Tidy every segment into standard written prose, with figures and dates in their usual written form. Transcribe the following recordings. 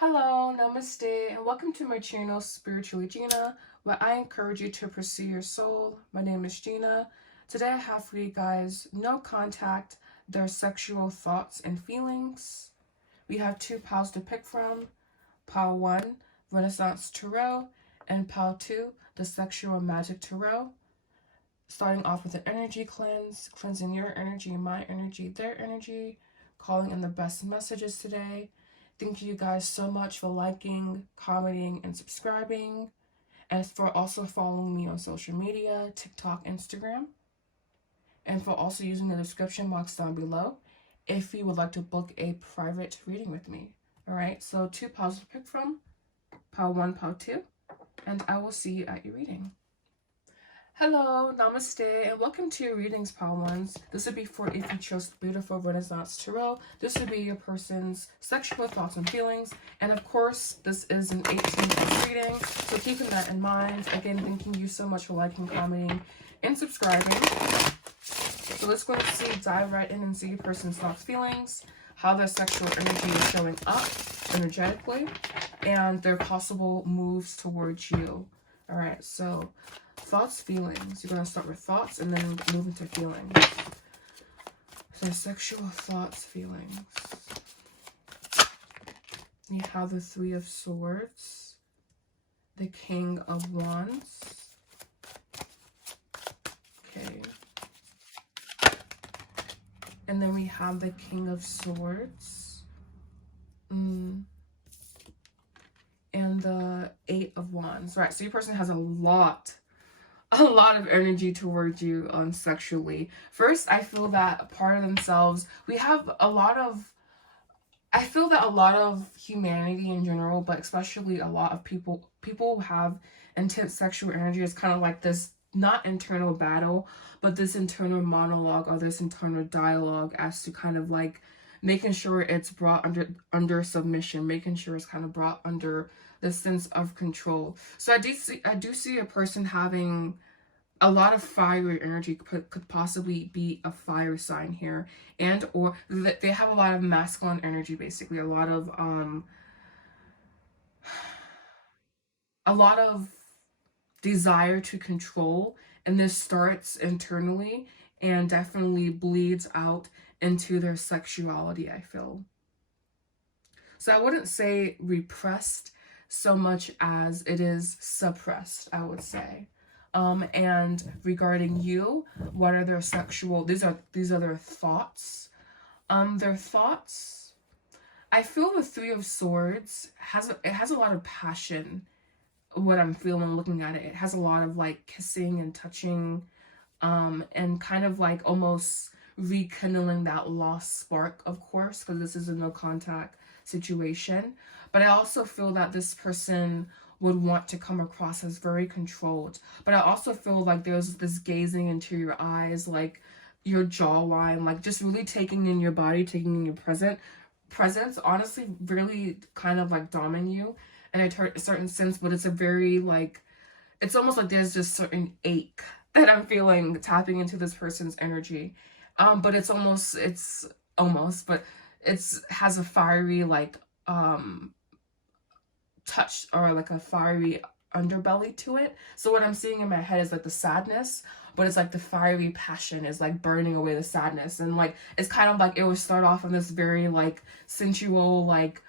Hello, Namaste, and welcome to my channel, Spiritually Gina, where I encourage you to pursue your soul. My name is Gina. Today I have for you guys no contact, their sexual thoughts and feelings. We have two piles to pick from. Pile 1, Renaissance Tarot, and Pile 2, the Sexual Magic Tarot. Starting off with an energy cleanse, cleansing your energy, my energy, their energy, calling in the best messages today. Thank you guys so much for liking, commenting, and subscribing, and for also following me on social media, TikTok, Instagram, and for also using the description box down below if you would like to book a private reading with me. Alright, so two piles to pick from, pile 1, pile 2, and I will see you at your reading. Hello, Namaste, and welcome to your readings, pile ones. This would be for if you chose the beautiful Renaissance Tarot. This would be your person's sexual thoughts and feelings. And of course, this is an 18+ reading, so keeping that in mind. Again, thanking you so much for liking, commenting, and subscribing. So let's go and dive right in and see your person's thoughts, feelings, how their sexual energy is showing up energetically, and their possible moves towards you. All right, so thoughts, feelings. You're going to start with thoughts and then move into feelings. So sexual thoughts, feelings. You have the Three of Swords, the King of Wands. Okay. And then we have the King of Swords. And the Eight of Wands. Right, so your person has a lot of energy towards you sexually. First, I feel that a part of themselves, we have a lot of, I feel that a lot of humanity in general, but especially a lot of people who have intense sexual energy is kind of like this, not internal battle, but this internal monologue or this internal dialogue as to kind of like making sure it's brought under submission, making sure it's kind of brought under the sense of control. So I do see a person having a lot of fiery energy, could possibly be a fire sign here, and or they have a lot of masculine energy, basically a lot of desire to control, and this starts internally and definitely bleeds out into their sexuality, I feel. So I wouldn't say repressed so much as it is suppressed, I would say. And regarding you, what are their sexual, these are their thoughts. Their thoughts, I feel the Three of Swords has a lot of passion. What I'm feeling looking at it, it has a lot of like kissing and touching, and kind of like almost rekindling that lost spark, of course, because this is a no contact situation. But I also feel that this person would want to come across as very controlled. But I also feel like there's this gazing into your eyes, like your jawline, like just really taking in your body, taking in your presence, honestly, really kind of like doming you in a certain sense. But it's a very like, it's almost like there's just certain ache that I'm feeling tapping into this person's energy. But it has a fiery like touch, or like a fiery underbelly to it. So what I'm seeing in my head is like the sadness, but it's like the fiery passion is like burning away the sadness, and like it's kind of like it would start off in this very like sensual, like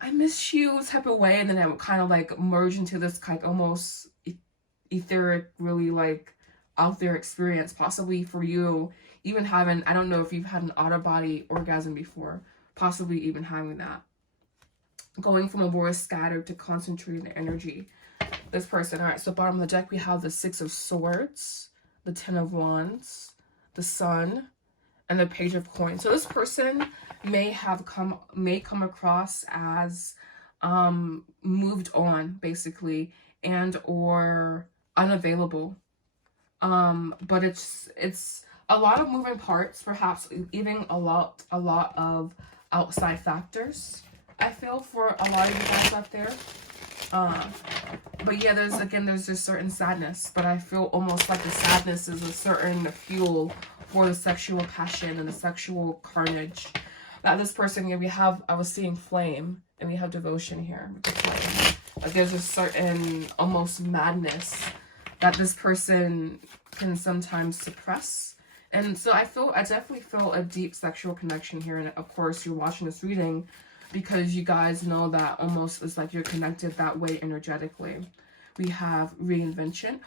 I miss you type of way, and then it would kind of like merge into this like almost etheric, really like out there experience, possibly for you even having, I don't know if you've had an out-of-body orgasm before, possibly even having that. Going from a more scattered to concentrated energy. This person, all right, so bottom of the deck, we have the Six of Swords, the Ten of Wands, the Sun, and the Page of Coins. So this person may come across as moved on, basically, and or unavailable. But it's a lot of moving parts, perhaps even a lot of outside factors, I feel, for a lot of you guys out there. But yeah, there's this certain sadness, but I feel almost like the sadness is a certain fuel for the sexual passion and the sexual carnage that this person, I was seeing flame. And we have devotion here. Like there's a certain almost madness that this person can sometimes suppress. And so I definitely feel a deep sexual connection here. And of course, you're watching this reading because you guys know that almost it's like you're connected that way energetically. We have reinvention.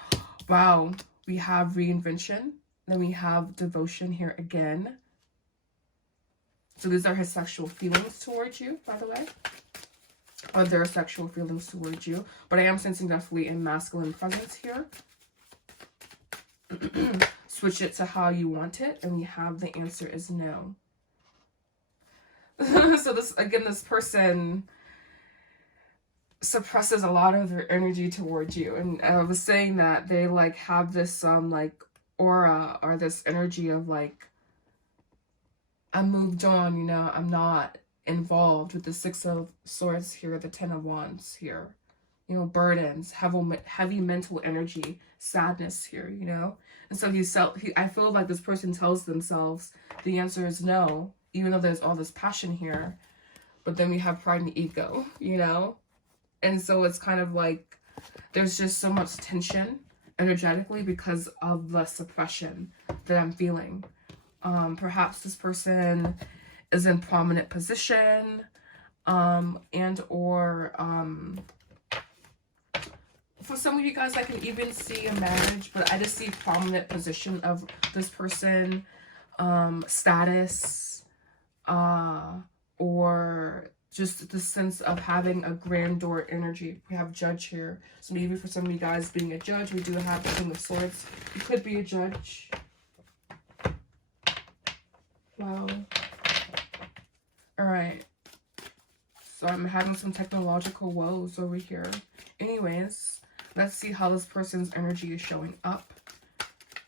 Wow. We have reinvention. Then we have devotion here again. So these are his sexual feelings towards you, by the way. Or their sexual feelings towards you. But I am sensing definitely a masculine presence here. Switch it to how you want it. And we have the answer is no. So this, again, this person suppresses a lot of their energy towards you. And I was saying that they like have this like aura or this energy of like, I moved on, you know, I'm not involved with the Six of Swords here, the Ten of Wands here, you know, burdens, heavy mental energy, sadness here, you know. And so I feel like this person tells themselves the answer is no, even though there's all this passion here. But then we have pride and ego, you know. And so it's kind of like there's just so much tension energetically because of the suppression that I'm feeling. Perhaps this person is in prominent position, and or for some of you guys, I can even see a marriage, but I just see prominent position of this person, status, or just the sense of having a grandeur energy. We have judge here. So maybe for some of you guys being a judge, we do have the King of Swords. You could be a judge. Wow. Alright. So I'm having some technological woes over here. Anyways, let's see how this person's energy is showing up.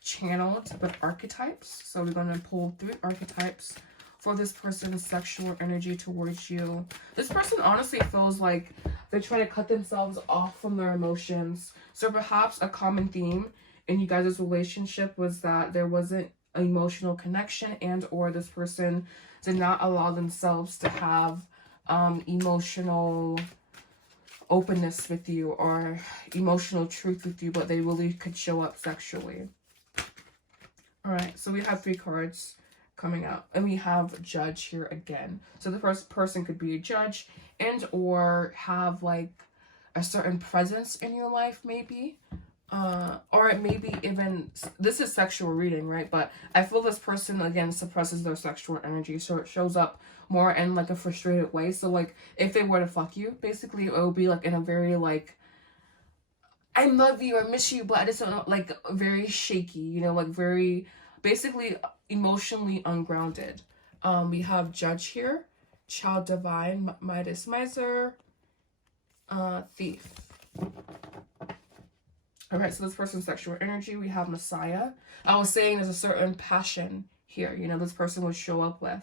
Channeled, but archetypes. So we're going to pull 3 archetypes for this person's sexual energy towards you. This person honestly feels like they're trying to cut themselves off from their emotions. So perhaps a common theme in you guys' relationship was that there wasn't emotional connection, and or this person did not allow themselves to have emotional openness with you or emotional truth with you, but they really could show up sexually. All right, so we have 3 cards coming out, and we have judge here again. So the first person could be a judge and or have like a certain presence in your life, maybe. Or maybe even, this is sexual reading, right? But I feel this person, again, suppresses their sexual energy. So it shows up more in like a frustrated way. So like if they were to fuck you, basically it would be like in a very like, I love you, I miss you, but I just don't know, like very shaky, you know, like very basically emotionally ungrounded. We have judge here, child divine, Midas miser, thief. All right, so this person's sexual energy, we have Messiah. I was saying there's a certain passion here, you know, this person would show up with,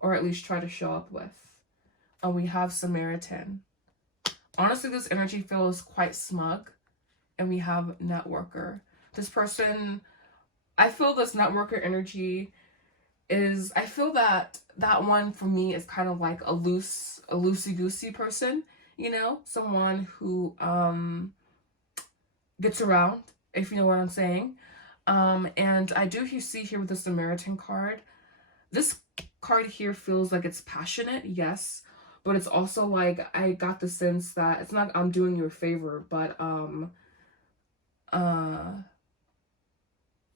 or at least try to show up with. We have Samaritan. Honestly, this energy feels quite smug. And we have networker. This person, I feel this networker energy is, I feel that that one for me is kind of like a loosey-goosey person, you know, someone who gets around, if you know what I'm saying. And I do see here with the Samaritan card, this card here feels like it's passionate, yes, but it's also like, I got the sense that it's not I'm doing you a favor, but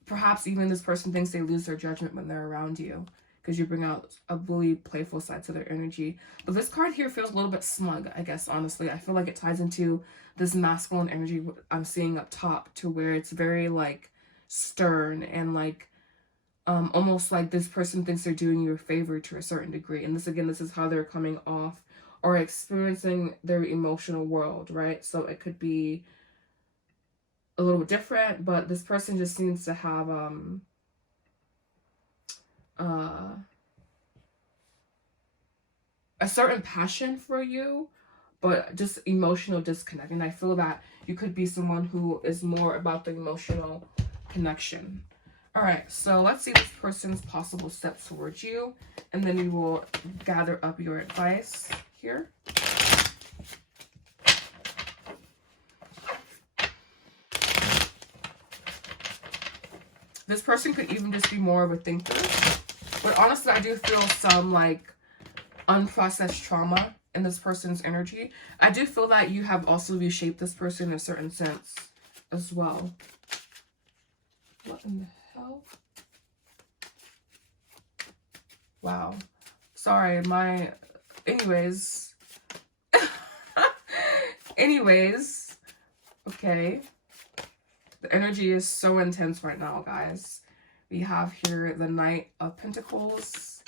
perhaps even this person thinks they lose their judgment when they're around you because you bring out a really playful side to their energy. But this card here feels a little bit smug, I guess, honestly. I feel like it ties into this masculine energy I'm seeing up top, to where it's very like stern and like almost like this person thinks they're doing you a favor to a certain degree. And this, again, this is how they're coming off or experiencing their emotional world, right? So it could be a little bit different, but this person just seems to have a certain passion for you, but just emotional disconnect. And I feel that you could be someone who is more about the emotional connection. All right, so let's see this person's possible steps towards you, and then we will gather up your advice here. This person could even just be more of a thinker. But honestly, I do feel some like unprocessed trauma in this person's energy. I do feel that you have also reshaped this person in a certain sense as well. What in the hell? Wow. Sorry, anyways. Anyways. Okay. The energy is so intense right now, guys. We have here the Knight of Pentacles,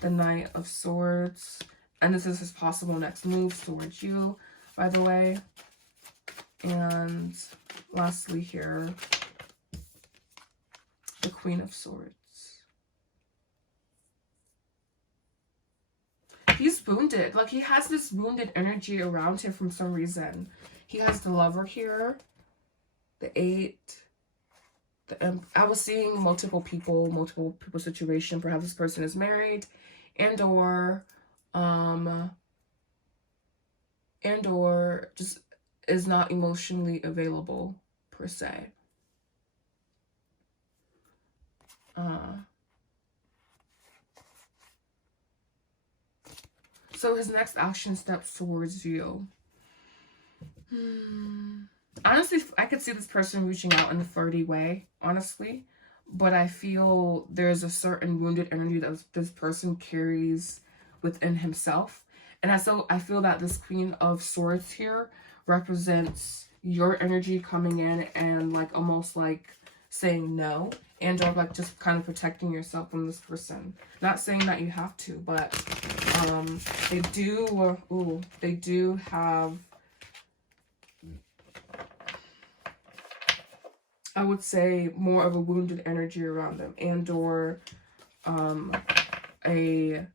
the Knight of Swords, and this is his possible next move towards you, by the way. And lastly here, the Queen of Swords. He's wounded. Like, he has this wounded energy around him for some reason. He has the Lover here, the 8, I was seeing multiple people situation. Perhaps this person is married and or just is not emotionally available per se. So his next action steps towards you. Honestly, I could see this person reaching out in a flirty way, honestly. But I feel there's a certain wounded energy that this person carries within himself. And I feel that this Queen of Swords here represents your energy coming in and like almost like saying no. And or like just kind of protecting yourself from this person. Not saying that you have to, but they do have, I would say, more of a wounded energy around them, and or a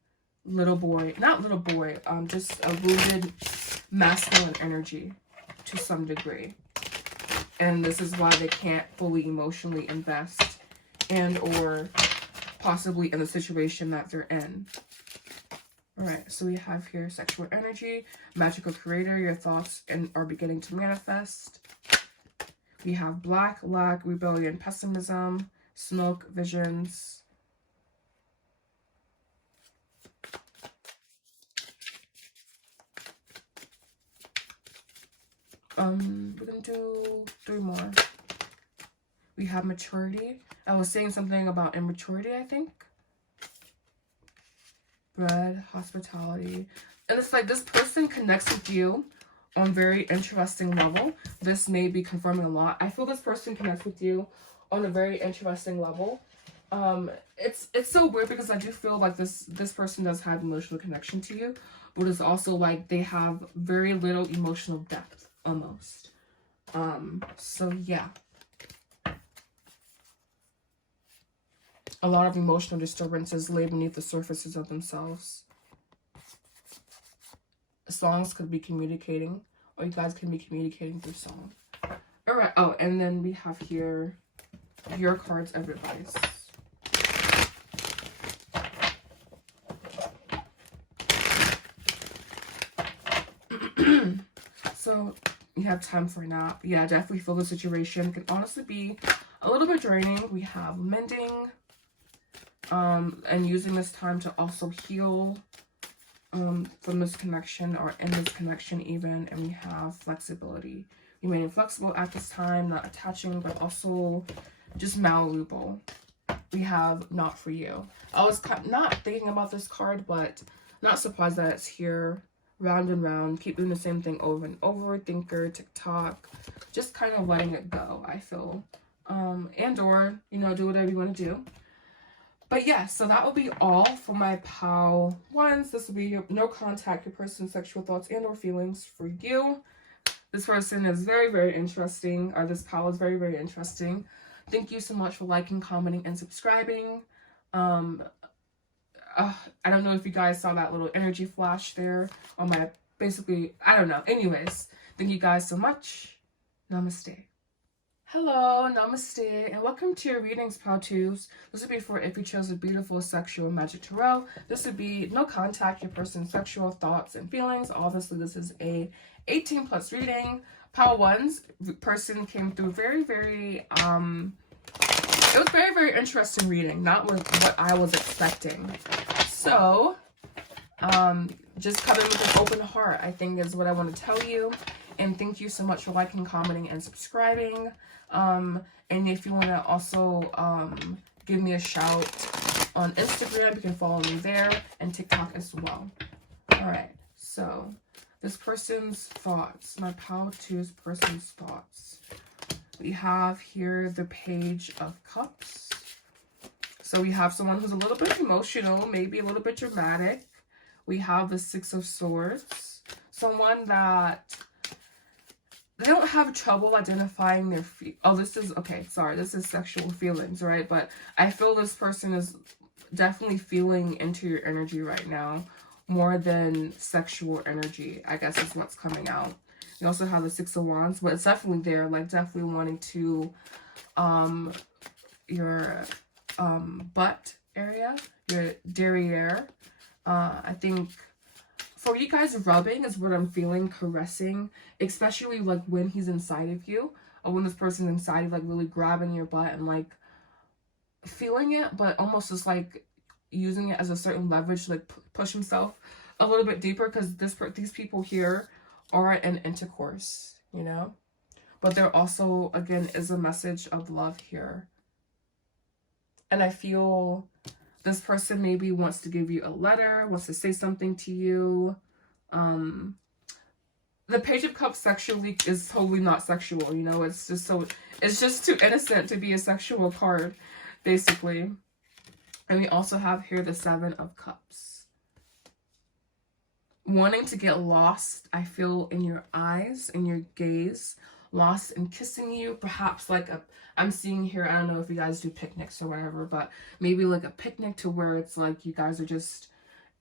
little boy, just a wounded masculine energy to some degree. And this is why they can't fully emotionally invest and or possibly in the situation that they're in. All right, so we have here sexual energy, magical creator, your thoughts are beginning to manifest. We have black, lack, rebellion, pessimism, smoke, visions. We're gonna do 3 more. We have maturity. I was saying something about immaturity, I think. Bread, hospitality. And it's like this person connects with you on a very interesting level. This may be confirming a lot. I feel this person connects with you on a very interesting level. It's so weird because I do feel like this person does have emotional connection to you, but it's also like they have very little emotional depth almost. So yeah. A lot of emotional disturbances lay beneath the surfaces of themselves. Songs could be communicating, or you guys can be communicating through song. All right. Oh, and then we have here your cards of advice. So you have time for a nap. Yeah, definitely feel the situation can honestly be a little bit draining. We have mending, and using this time to also heal from this connection or in this connection even. And we have flexibility, remaining flexible at this time, not attaching, but also just malleable. We have not for you. I was not thinking about this card, but not surprised that it's here. Round and round, keep doing the same thing over and over. Thinker, TikTok, just kind of letting it go, I feel. And or, you know, do whatever you want to do. But yeah, so that will be all for my POW ones. This will be your no contact, your person's sexual thoughts and or feelings for you. This person is very, very interesting, or this POW is very, very interesting. Thank you so much for liking, commenting, and subscribing. I don't know if you guys saw that little energy flash there on my, basically, I don't know. Anyways, thank you guys so much. Namaste. Hello, namaste, and welcome to your readings, POW2s. This would be for if you chose a beautiful sexual magic tarot. This would be no contact, your person's sexual thoughts and feelings. Obviously, this is a 18+ reading. POW1s, person came through very, very it was very, very interesting reading. Not what I was expecting. So, just come in with an open heart, I think is what I want to tell you. And thank you so much for liking, commenting, and subscribing. And if you want to also give me a shout on Instagram, you can follow me there, and TikTok as well. Alright, so this person's thoughts. My Pile 2's person's thoughts. We have here the Page of Cups. So we have someone who's a little bit emotional, maybe a little bit dramatic. We have the Six of Swords. Someone that they don't have trouble identifying their this is sexual feelings, right? But I feel this person is definitely feeling into your energy right now more than sexual energy, I guess is what's coming out. You also have the Six of Wands, but it's definitely there, like definitely wanting to your butt area, your derriere. I think for you guys, rubbing is what I'm feeling, caressing, especially like when he's inside of you, or when this person's inside of, like really grabbing your butt and like feeling it, but almost just like using it as a certain leverage to like push himself a little bit deeper, because these people here are in intercourse, you know, but there also again is a message of love here. And I feel this person maybe wants to give you a letter, wants to say something to you. The Page of Cups sexually is totally not sexual, you know, it's just too innocent to be a sexual card, basically. And we also have here the Seven of Cups. Wanting to get lost, I feel, in your eyes, in your gaze, lost in kissing you, perhaps like I'm seeing here, I don't know if you guys do picnics or whatever, but maybe like a picnic to where it's like you guys are just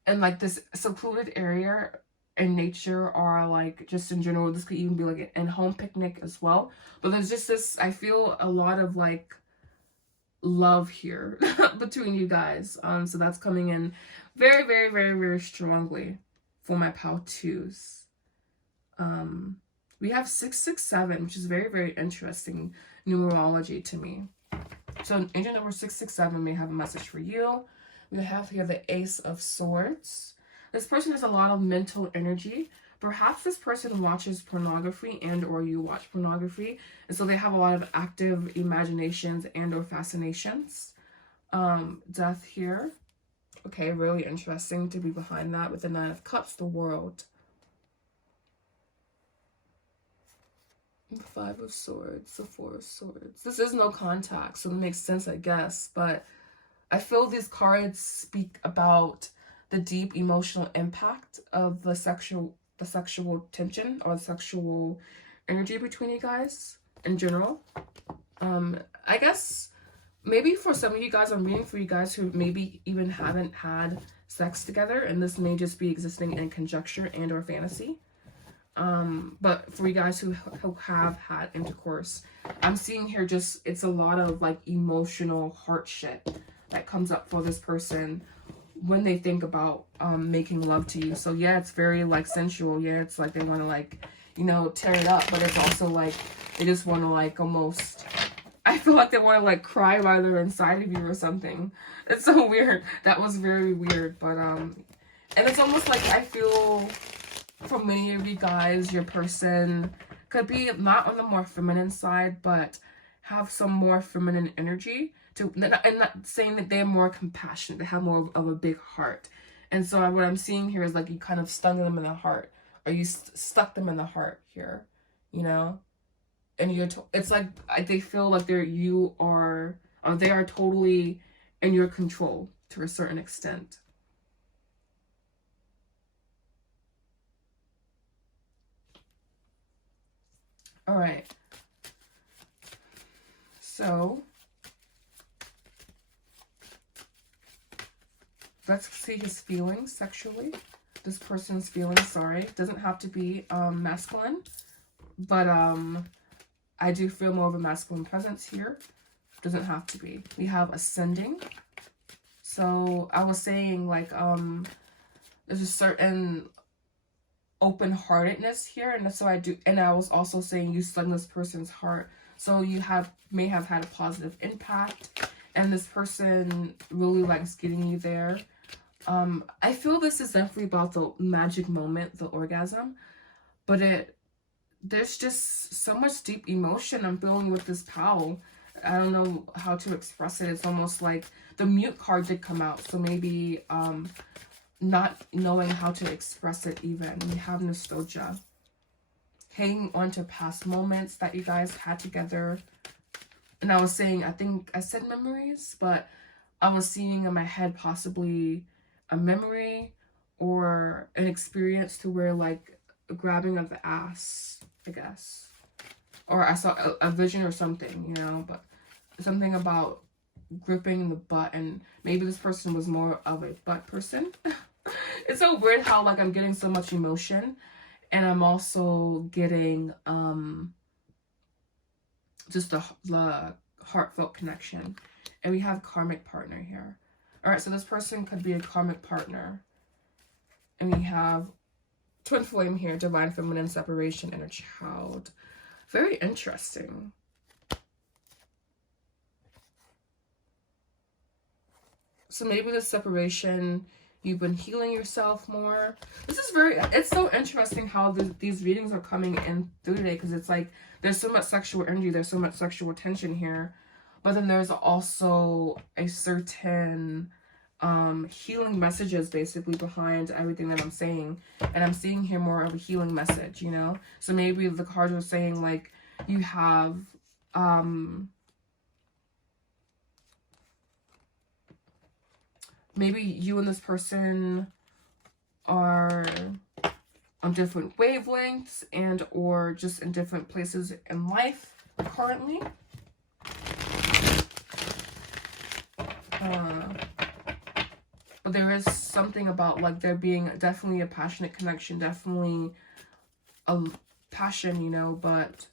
in like this secluded area in nature, or like just in general. This could even be like an in-home picnic as well. But there's just this, I feel a lot of like love here between you guys. So that's coming in very, very, very, very strongly for my Pile 2s. We have 667, which is very, very interesting numerology to me. So angel number 667 may have a message for you. We have here the Ace of Swords. This person has a lot of mental energy. Perhaps this person watches pornography and or you watch pornography. And so they have a lot of active imaginations and or fascinations. Death here. Okay, really interesting to be behind that with the Nine of Cups, the World. The Five of Swords, the Four of Swords. This is no contact, so it makes sense, I guess. But I feel these cards speak about the deep emotional impact of the sexual tension or sexual energy between you guys in general. I guess maybe for some of you guys, I'm reading for you guys who maybe even haven't had sex together, and this may just be existing in conjecture and or fantasy. But for you guys who have had intercourse, I'm seeing here just, it's a lot of like emotional heart shit that comes up for this person when they think about making love to you. So yeah, it's very like sensual. Yeah, it's like they want to like, you know, tear it up, but it's also like they just want to like almost, I feel like they want to like cry while they're inside of you or something. It's so weird. That was very weird. But and it's almost like I feel for many of you guys, your person could be not on the more feminine side, but have some more feminine energy to, and not saying that they're more compassionate, they have more of a big heart. And so what I'm seeing here is like you kind of stung them in the heart, or you stuck them in the heart here, you know? And it's like they feel like they are totally in your control to a certain extent. All right. So let's see his feelings sexually. This person's feelings, sorry. Doesn't have to be masculine, but I do feel more of a masculine presence here. Doesn't have to be. We have ascending. So I was saying like there's a certain open-heartedness here, and so I was also saying you stung this person's heart, so you may have had a positive impact and this person really likes getting you there. I feel this is definitely about the magic moment, the orgasm, but there's just so much deep emotion I'm feeling with this pal. I don't know how to express it. It's almost like the mute card did come out, so maybe not knowing how to express it even. We have nostalgia. Hanging on to past moments that you guys had together. And I was saying, I think I said memories, but I was seeing in my head possibly a memory or an experience to where like grabbing of the ass, I guess. Or I saw a vision or something, you know, but something about gripping the butt, and maybe this person was more of a butt person. It's so weird how like I'm getting so much emotion, and I'm also getting just the heartfelt connection. And we have karmic partner here. All right, so this person could be a karmic partner. And we have twin flame here, divine feminine separation, inner child. Very interesting. So maybe the separation, you've been healing yourself more. This is it's so interesting how these readings are coming in through today, because it's like there's so much sexual energy, there's so much sexual tension here, but then there's also a certain healing messages basically behind everything that I'm saying. And I'm seeing here more of a healing message, you know? So maybe the cards are saying like you have maybe you and this person are on different wavelengths and or just in different places in life currently. But there is something about like there being definitely a passionate connection, definitely a passion, you know, but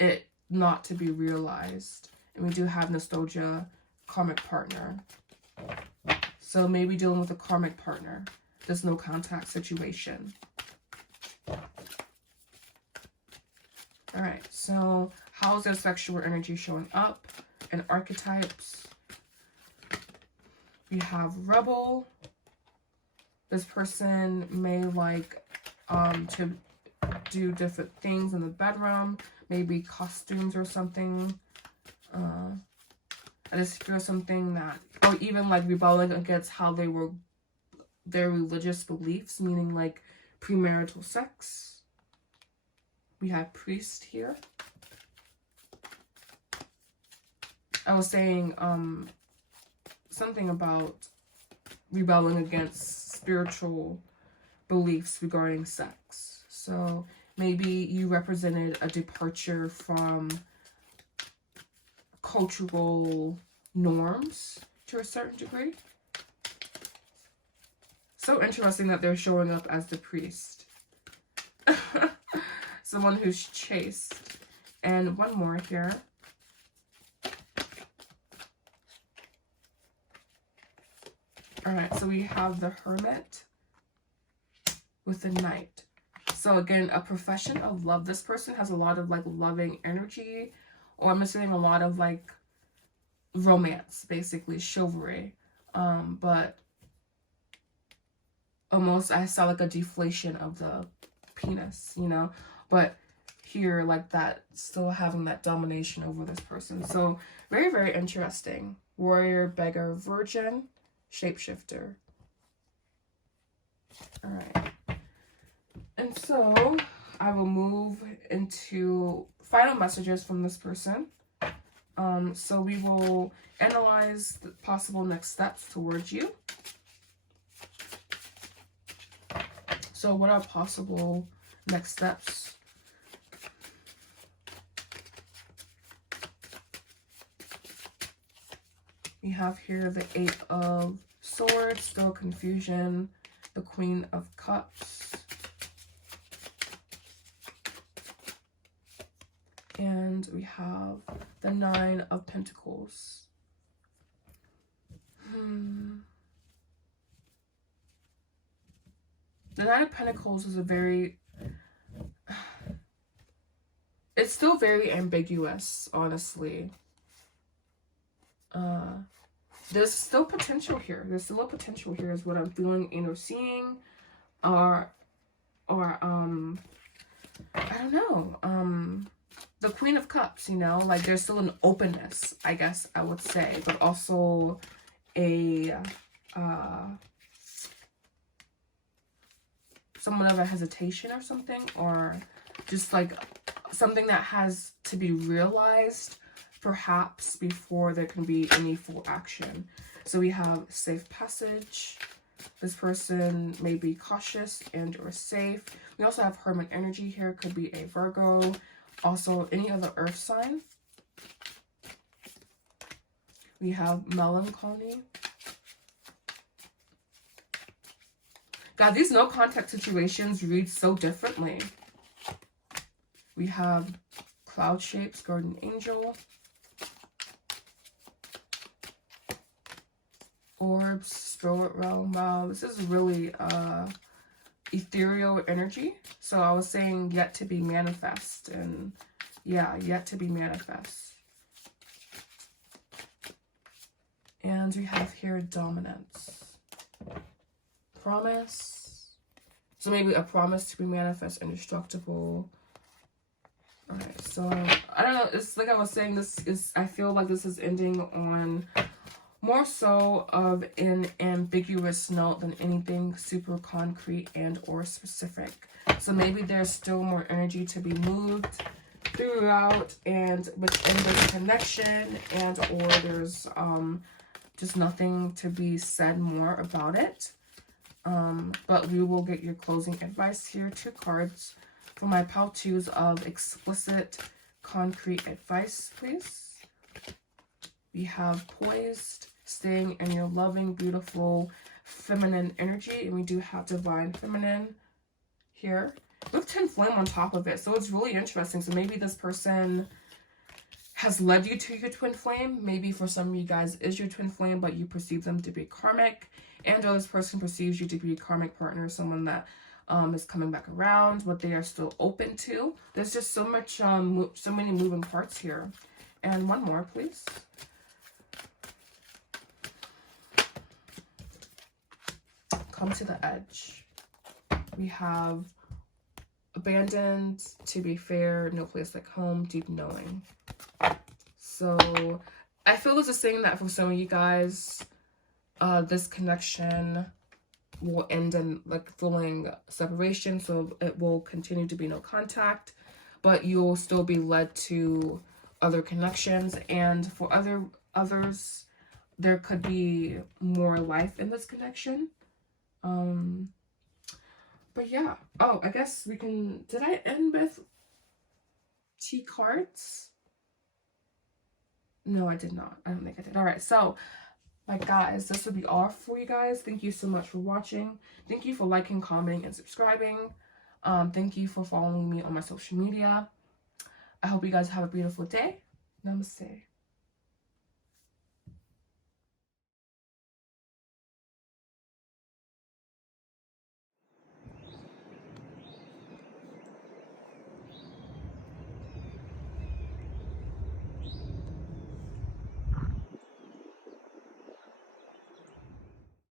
it not to be realized. And we do have nostalgia, karmic partner. So maybe dealing with a karmic partner. There's no contact situation. All right, so how's their sexual energy showing up? And archetypes. We have rebel. This person may like to do different things in the bedroom, maybe costumes or something. I just feel something that, or even like rebelling against how they were, their religious beliefs, meaning like premarital sex. We have priest here. I was saying something about rebelling against spiritual beliefs regarding sex. So maybe you represented a departure from cultural norms to a certain degree. So interesting that they're showing up as the priest. Someone who's chaste. And one more here. Alright, so we have the hermit with the knight. So again, a profession of love. This person has a lot of like loving energy, or I'm assuming a lot of like romance, basically chivalry. But almost I saw like a deflation of the penis, you know, but here like that, still having that domination over this person. So very, very interesting. Warrior, beggar, virgin, shapeshifter. All right. And so I will move into final messages from this person. So we will analyze the possible next steps towards you. So what are possible next steps? We have here the 8 of Swords, still confusion, the Queen of Cups, and we have the 9 of Pentacles. The 9 of Pentacles is a very, it's still very ambiguous, honestly. There's still potential here. There's still a potential here is what I'm feeling and or seeing. Or I don't know. The Queen of Cups, you know, like there's still an openness, I guess I would say, but also a somewhat of a hesitation or something, or just like something that has to be realized perhaps before there can be any full action. So we have safe passage. This person may be cautious and or safe. We also have Hermit energy here. Could be a Virgo. Also, any other earth sign. We have melancholy. God, these no contact situations read so differently. We have cloud shapes, guardian angel. Orbs, spirit realm. Wow, this is really ethereal energy. So I was saying yet to be manifest, and yeah, yet to be manifest. And we have here dominance, promise. So maybe a promise to be manifest, indestructible. All right, so I don't know. It's like I was saying. I feel like this is ending on more so of an ambiguous note than anything super concrete and or specific. So maybe there's still more energy to be moved throughout and within this connection, and or there's just nothing to be said more about it. But we will get your closing advice here. 2 cards for my pal twos of explicit concrete advice, please. We have poised, staying in your loving, beautiful, feminine energy. And we do have divine feminine here with 10 flame on top of it. So it's really interesting. So maybe this person has led you to your twin flame. Maybe for some of you guys is your twin flame, but you perceive them to be karmic. And or this person perceives you to be a karmic partner, someone that is coming back around, but they are still open to. There's just so much, so many moving parts here. And one more, please. Come to the edge. We have abandoned, to be fair, no place like home, deep knowing. So I feel this is saying that for some of you guys, this connection will end in like feeling separation. So it will continue to be no contact, but you'll still be led to other connections. And for others, there could be more life in this connection. But yeah. Oh, I guess we can, did I end with T cards? No, I did not. I don't think I did. All right. So, like, guys, this would be all for you guys. Thank you so much for watching. Thank you for liking, commenting, and subscribing. Thank you for following me on my social media. I hope you guys have a beautiful day. Namaste.